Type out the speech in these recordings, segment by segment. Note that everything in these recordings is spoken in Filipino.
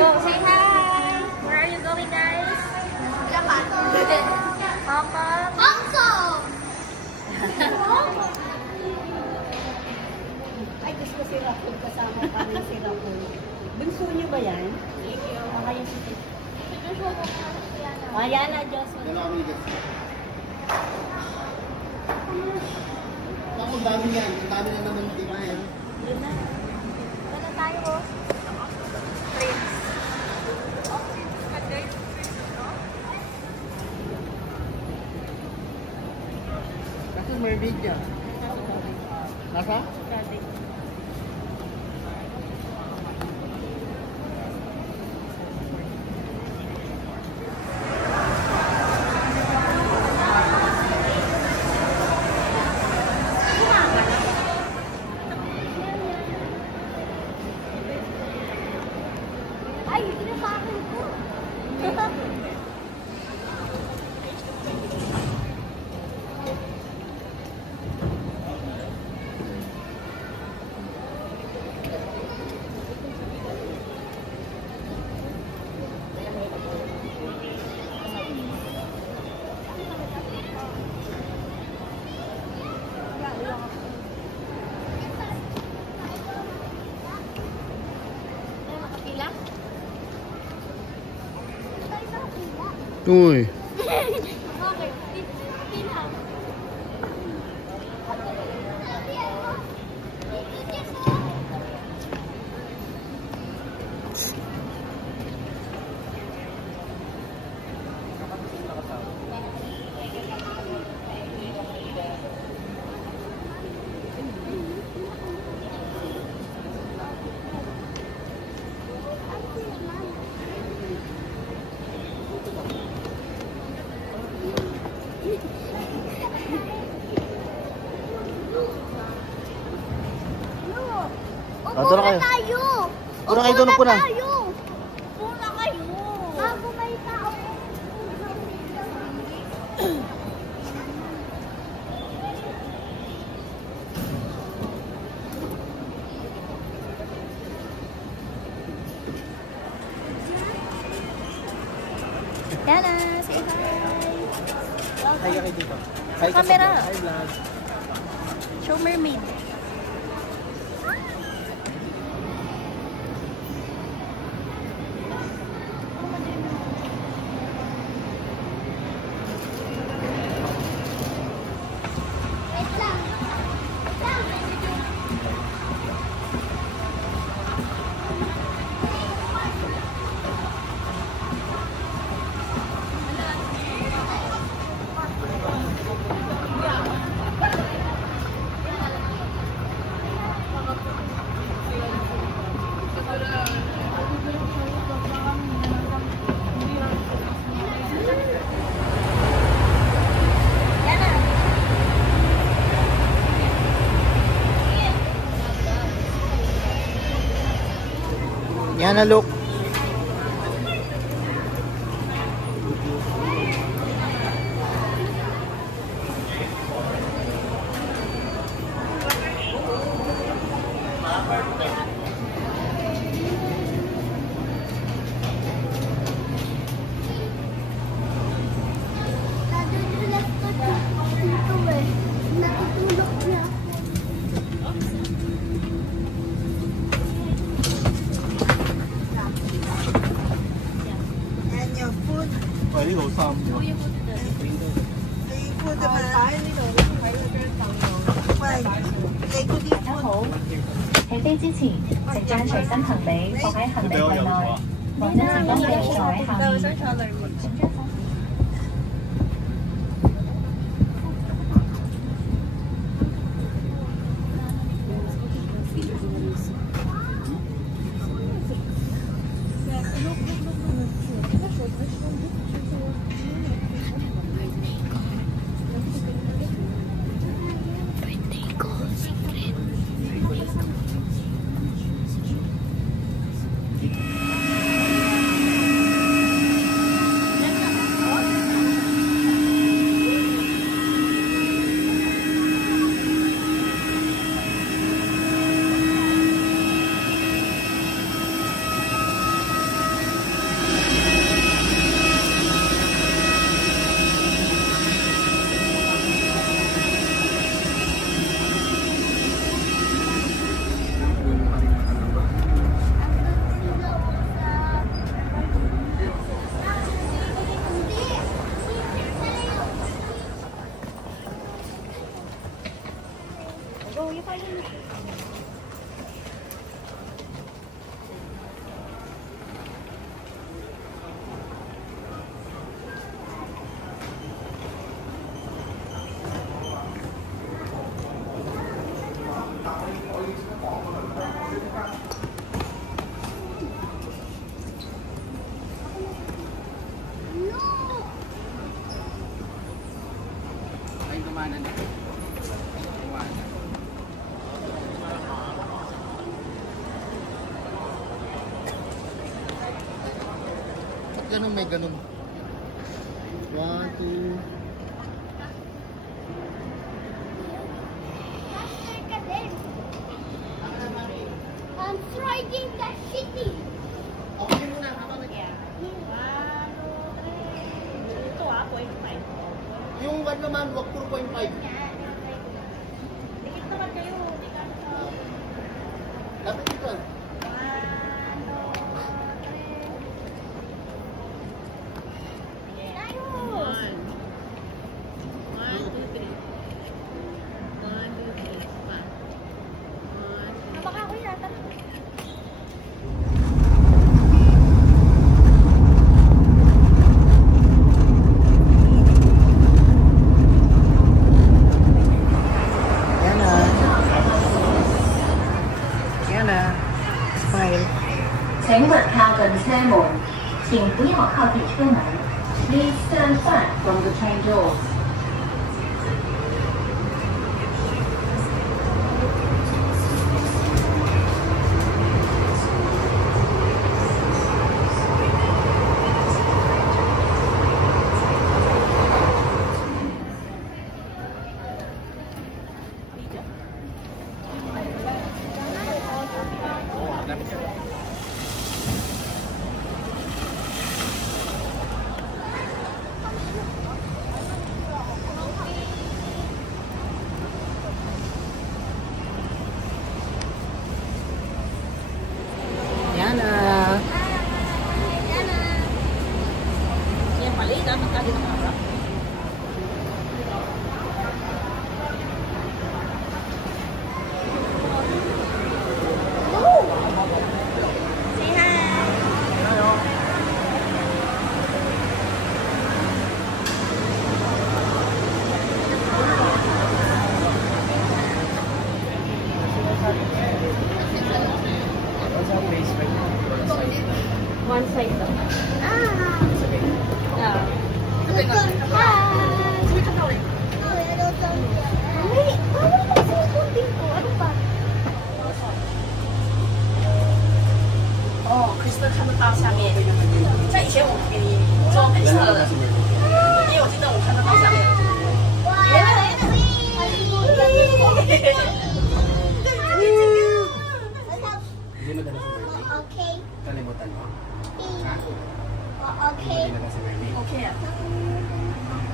Go, say hi! Where are you going, guys? Japan. Hong Kong? Hong Kong! Ay, gusto ko si Rapul kasama kami si Rapul. Bunso niyo ba yan? Thank you. Kayo si ayan na, Joshua. Ang dami yan. Ang dami na naman di ba yan? Doon na. Doon na tayo, oh. Prince. Oh, Prince ka, guys. Prince, no? Kasi mermaid niya. Nasa? Ay, sinasakin ko. Uy. Okay, pila. Doon na kayo. Tayo. Doon na kayo, doon po na. Muna kayo. Bago may tao. Yana, say hi! Hi kayo dito. Hi ka Camera. sa hi vlog. Show mermaid. Wait lang. Yan na look. Nadudulas ko dito eh. Natutulog niya. And your food, 喂，呢度3嘅。 the food naman. Well, they could eat 大家好，起飛之前，請將隨身行李放喺行李櫃內，或者前方嘅座位下面。請將手 Yan na. Ba't ganun may ganun? 1, 2... I'm riding the city. Okay muna, habang Ito 0.5. yung 1 naman, wag 4.5. Dikit naman kayo. Lapit dito. Baka ako yata. Yan na. Yan na. Smile. 请稳靠近车門，請不要靠近車門。Please stand back from the train doors. Yan na. Yan pala, dapat ka din nakaharap. One side daw. Yeah.哦，Crystal 看得到下面。像以前我给你做黑色的，因为我记得我看得到下面。Hindi mo dala si Bernie? Okay. Kalimutan mo? Ha? Okay. Hindi mo dala si Bernie? OK 啊。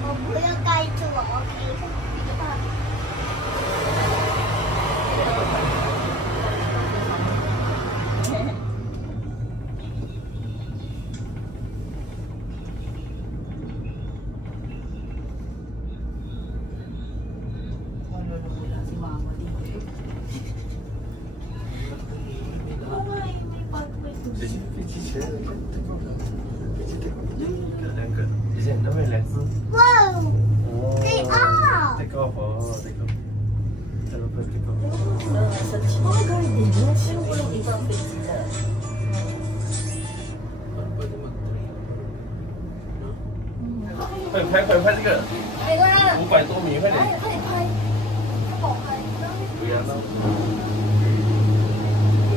我不要盖住我 OK。Wow! They are! Take off, oh, take off. Ano pa, take off. Sa small garden, yung walang ibang face na. Pwede mag-tree. 快这个500多米，快点！不要闹。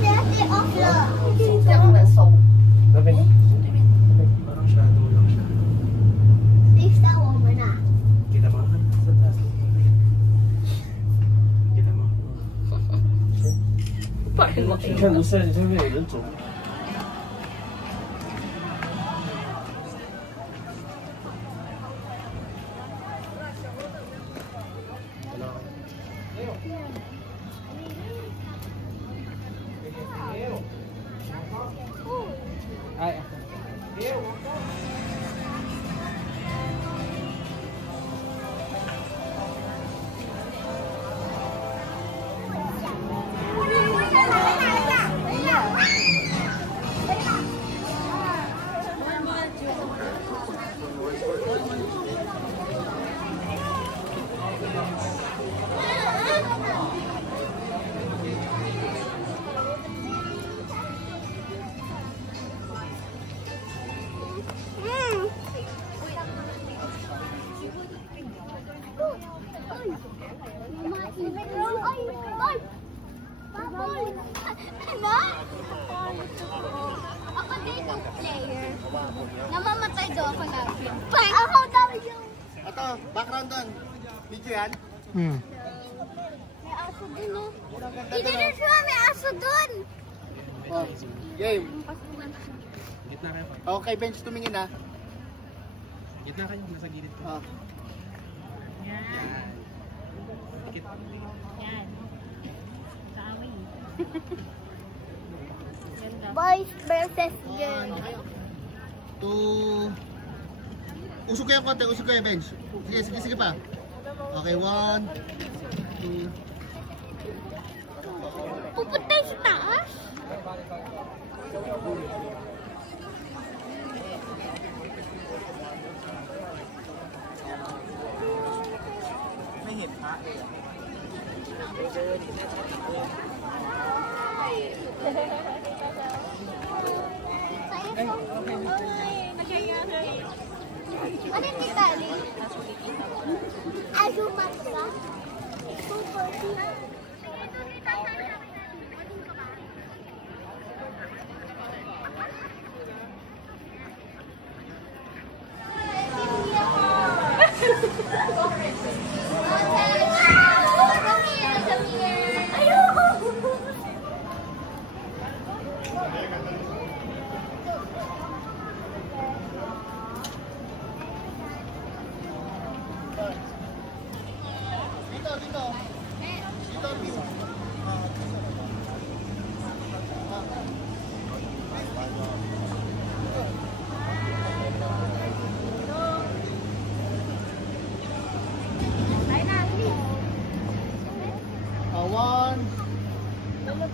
They off 了。这样不能收。那边。 Parang shadow lang siya. 谁杀我们啊？ Kita mo? Sa taas. Kita mo? 你看这下面有人走。 Ay. player. Namamatay daw ako na. Ako daw yung... Ito, background doon. Video yan? May aso dun, no? Hindi rin siya, may aso dun. Oh, game. Gitna kayo pa. Okay, bench tumingin ha. Gitna kayo, nasa gilid ko. Oh. Boys versus girls. Two. Usog kayo konti, usog kayo bench. Sige pa. Okay, 1, 2. Pupunta sa taas?ไม่เห็นพระเลยอะ Ano yung titali? Azumat ka? Super.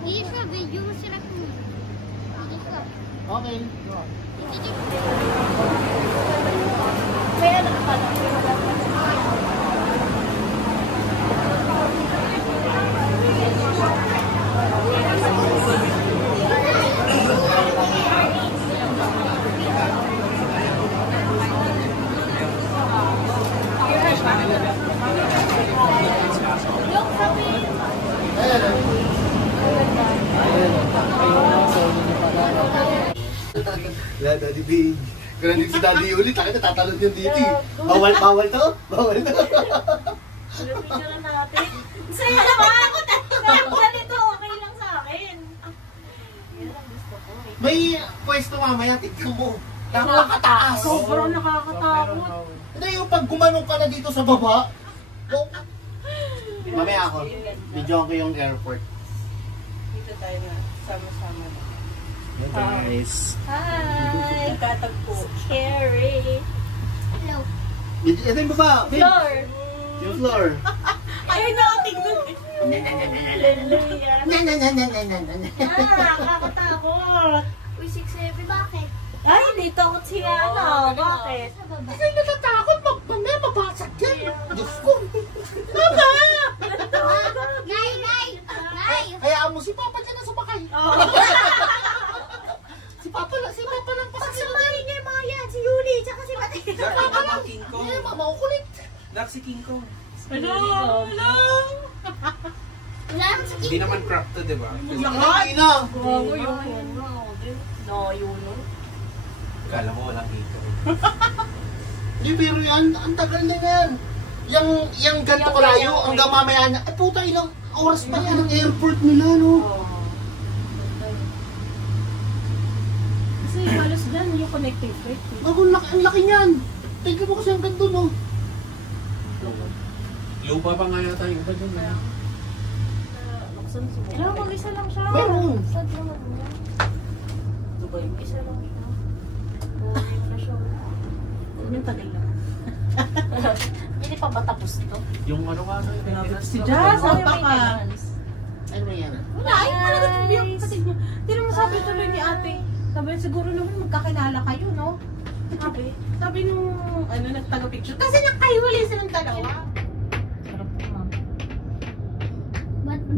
Hindi siya, video mo sila kung hindi siya. Okay. May ano ka pala? Daddy Big. Kaya din si Daddy ulit, takit na tatalon yung dito eh. Bawal to? Bawal to? Picture natin. Saya naman ako ganito, okay lang sa akin. Yan ang gusto ko. May pwesto mamaya, tignan mo. Nakakataas. Sobrang nakakatakot. Hindi yung pag gumanong ka na dito sa baba. Mamaya ako, video ko yung airport. Dito tayo na sama-sama na. Guys. Hi! Katagpo. Carrie! Hello. Ito yung baba. babe. Floor! Yung floor. Ayun na, tingnan. Hallelujah! Nakakatakot! Uy, 6'7". Bakit? Ay, hindi takot si Ana. Bakit? Sa baba. Kasi natatakot, mamaya mabasag yan. Diyos ko. Mama! Nay! Hayaan mo si Papa dyan na sumakay. Si Papa lang pasok. Pagsamahin niya yung mga yan, si Yuli, tsaka si Mati. Nakita mo King Kong. Hindi, makukulit. Nak si King Kong. Hello! Wala naman sa Hindi naman crop to, di ba? Ay na. Bago yung no, yun. Kala mo walang hito. Hindi, pero yan, ang tagal na yan. Yung ganito kalayo, hanggang mamaya na, puta, ilang oras pa yan ang airport nila, no? Kasi halos dyan yung connecting freight. Ang laki niyan. Tingnan mo kasi hanggang doon, no? Lupa pa nga yata yung iba dyan. Kailangan mag-isa lang siya. Meron. Sad naman mo. Dubai. Isa lang ito. Boring na siya. Yung tagal lang. Hindi pa ba tapos to? Yung ano ka, ano yung Si Jazz, Ano ang yung baka. maintenance? Ano ba yan? Wala, ay talaga yung kapatid niya. Tira mo sabi tuloy ni ate. Sabi siguro naman magkakilala kayo, no? Sabi nung nagtaga-picture. Kasi nakahiwalay silang dalawa. Sarap po, ma'am.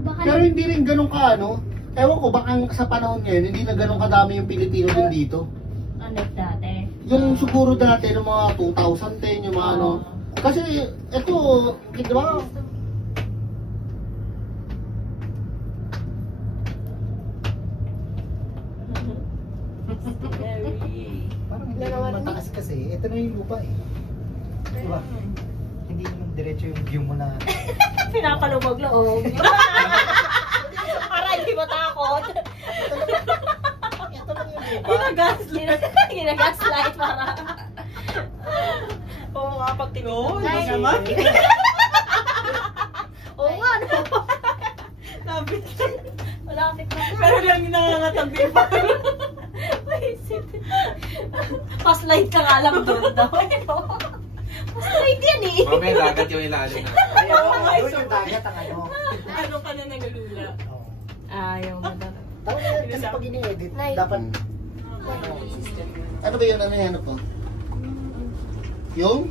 Baka Pero hindi rin ganun ka, ano? Ewan ko, baka sa panahon ngayon, hindi na ganun kadami yung Pilipino din dito. Unlike dati. Yung siguro dati, ng mga 2010, yung mga ano. Kasi, eto, di ba? Parang hindi naman mataas kasi. Ito na yung lupa eh. Diba? Hindi naman diretso yung view mo na. Pinapalubog-loob. Para hindi matakot. Ito lang yung lupa. Ginagaslight para. Oo nga, pag tinulog naman. Oo nga, no? Lapit. Malapit na. Pero lang yung nangangatagbi pa. Paslight ka nga lang doon daw. Paslight yan eh. Mamaya dagat yung ilalim na. Ayun, doon yung dagat ang ano. Ano ka na nagalula? Oo. Ayaw mo na. Tawag na kasi pag ini-edit, dapat... Ano ba yun? Ano yan po? Yung?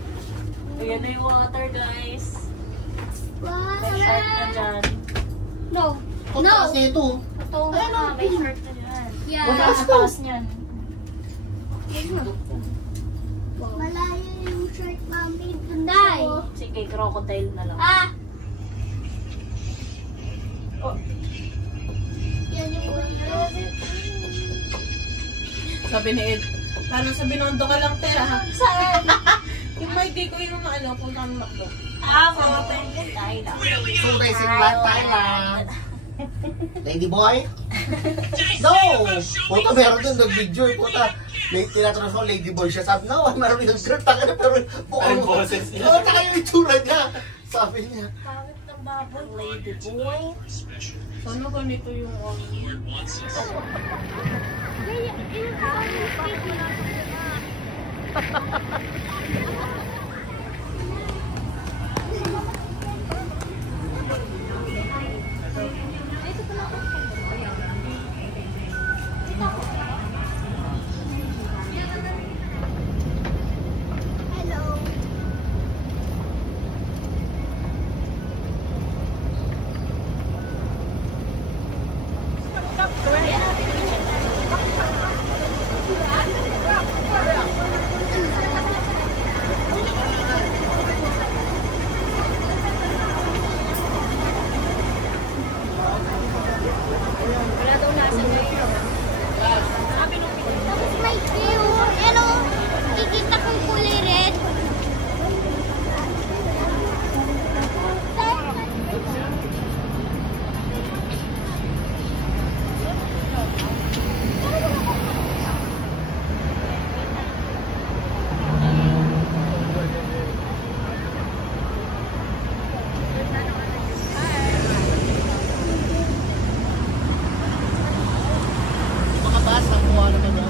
Ayan na yung water, guys. May Wow. shark na dyan. No. Ang taas niya ito. Ito nga, may shark na dyan. Yeah. Ang taas niyan. Malayo yung shirt, Mami. Tunday. Sige, crocodile na lang. Ah! Oh. Yan yung Sabi ni Ed, parang sa Binondo ka lang, te, ha? Saan? Yung may day ko yung ano, punta ng McDo. Mga Thailand. Sunay Sinlan, Thailand. Lady boy? No! Puta, meron din nag-video. Puta, may tinatanong ko, lady boy siya. Sabi, no, meron yung skirt. Taka na, pero Ang boses niya. Oo, taka yung itsura niya. Sabi niya. Pangit ng baboy, lady boy. Ano ganito yung Tapos may view. Ano? Kikita kong kulay red. Mga bus, nakuha naman niya.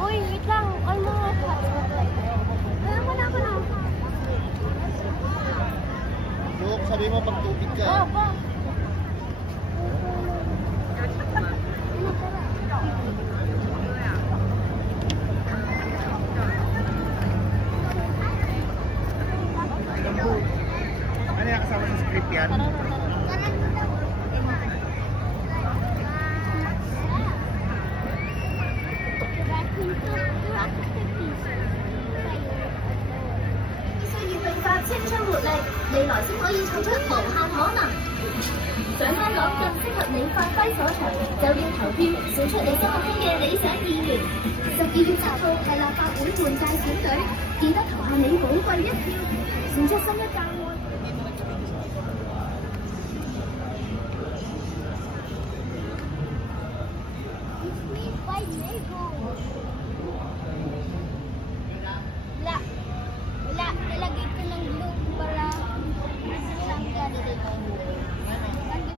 Uy, wait lang. Ano? Ako na. Look, sabi mo pag tubig ka. Ba. Ano yung kasama ng script yan?12月7號係立法會換屆選舉，記得投下你寶貴一票。 진짜 썸네일 It's made by men.